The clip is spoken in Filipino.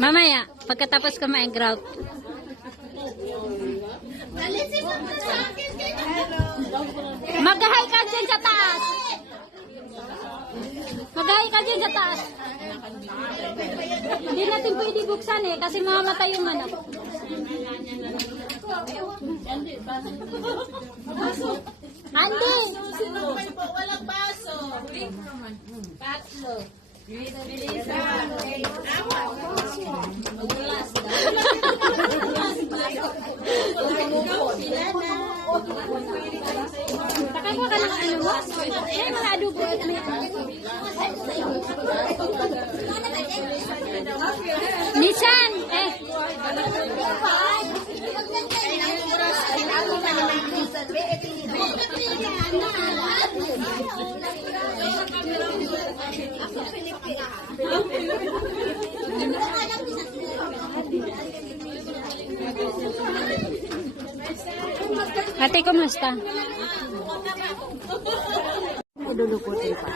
Mamaya, pagkatapos kumain grout. Mag-hi ka dyan sa taas. Mag-hi ka dyan sa taas. Hindi natin pwede buksan eh, kasi mamamatay yung manok. Andy! Walang baso. Tatlo. Nakakuha ka ng ano mo? Eh, mga adobo. Nisan! Eh! Ate, kumusta? Idulukutin pa.